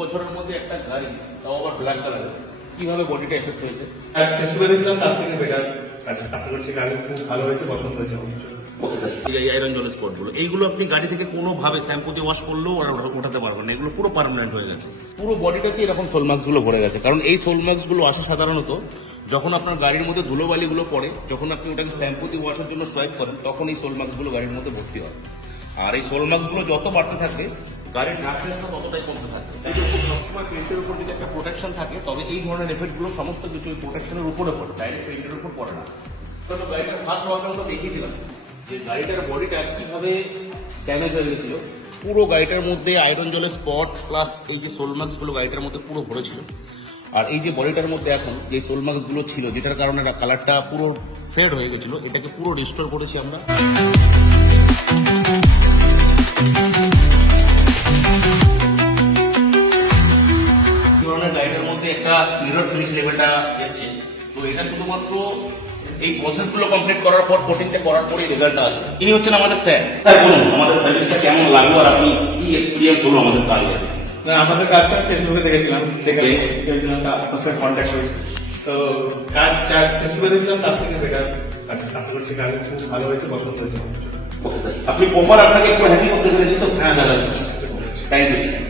বছরের মধ্যে একটা গাড়ি, তাও আবার ব্ল্যাক কালার, কিভাবে বডিটা এফেক্ট হয়েছে? টেস্ট করে দেখলাম তার থেকে বেটার। আশা করছি গাড়ি খুব ভালো হয়েছে, পছন্দ হয়েছে। ওকে স্যার, এই আয়রন জলের স্পটগুলো, এইগুলো আপনি গাড়ি থেকে কোনোভাবে শ্যাম্পু দিয়ে ওয়াশ করলেও ওরা ওঠাতে পারবেন না, এগুলো পুরো পার্মানেন্ট হয়ে গেছে। পুরো বডিটাতে এরকম সোলমার্কসগুলো ভরে গেছে, কারণ এই সোলমার্কসগুলো আসে সাধারণত যখন আপনার গাড়ির মধ্যে ধুলোবালিগুলো পড়ে, যখন আপনি ওটাকে শ্যাম্পু দিয়ে ওয়াশের জন্য সোয়াইপ করেন, তখন এই সোলমার্কসগুলো গাড়ির মধ্যে ভর্তি হয়। আর এই সোলমার্কসগুলো যত বাড়তে থাকে, গাড়ির নার্সেসটা ততটাই কমতে থাকে। তাই জন্য সবসময় পেন্টের উপর যদি একটা প্রোটেকশন থাকে, তবে এই ধরনের এফেক্টগুলো সমস্ত কিছু ওই প্রোটেকশনের উপরে পড়ে, ডাইরেক্ট পেন্টের উপর পড়ে না। তো গাড়িটার ফার্স্ট ওয়ার্কে আমরা দেখিয়েছিলাম যে গাড়িটার বডিটা কিভাবে ড্যামেজ হয়ে গেছিল। পুরো গাড়িটার মধ্যে আয়রন জলের স্পট প্লাস এই যে সোলমার্কসগুলো গাড়িটার মধ্যে পুরো ভরেছিল। আর এই যে বডিটার মধ্যে এখন যে সোলমার্কসগুলো ছিল, যেটার কারণে কালারটা পুরো ফেড হয়ে গেছিল, এটাকে পুরো রিস্টোর করেছি আমরা। গাড়িটার মধ্যে একটা মিরর ফিনিশ লেভেলটা এসছে, তো এটা শুধুমাত্র এই প্রসেসগুলো কমপ্লিট করার পর, কোটিংটা করার পরে রেজাল্টটা আসে। ইনি হচ্ছেন আমাদের স্যার। স্যার বলুন আমাদের সার্ভিসটা কেমন লাগলো আর আপনি কি এক্সপিরিয়েন্স হলো আমাদের কাজে? আমাদের কাজটা ফেসবুকে দেখেছিলাম, দেখে আপনার সাথে কন্ট্যাক্ট হয়েছে। তো কাজ টেস্ট করে দেখলাম তার থেকে বেটার। আশা করছি গাড়ি খুব ভালো হয়েছে, পছন্দ হয়েছে। ওকে স্যার, আপনি প্রপার আপনাকে একটু হ্যাপি করতে পেরেছি তো? হ্যাঁ, থ্যাংক ইউ স্যার।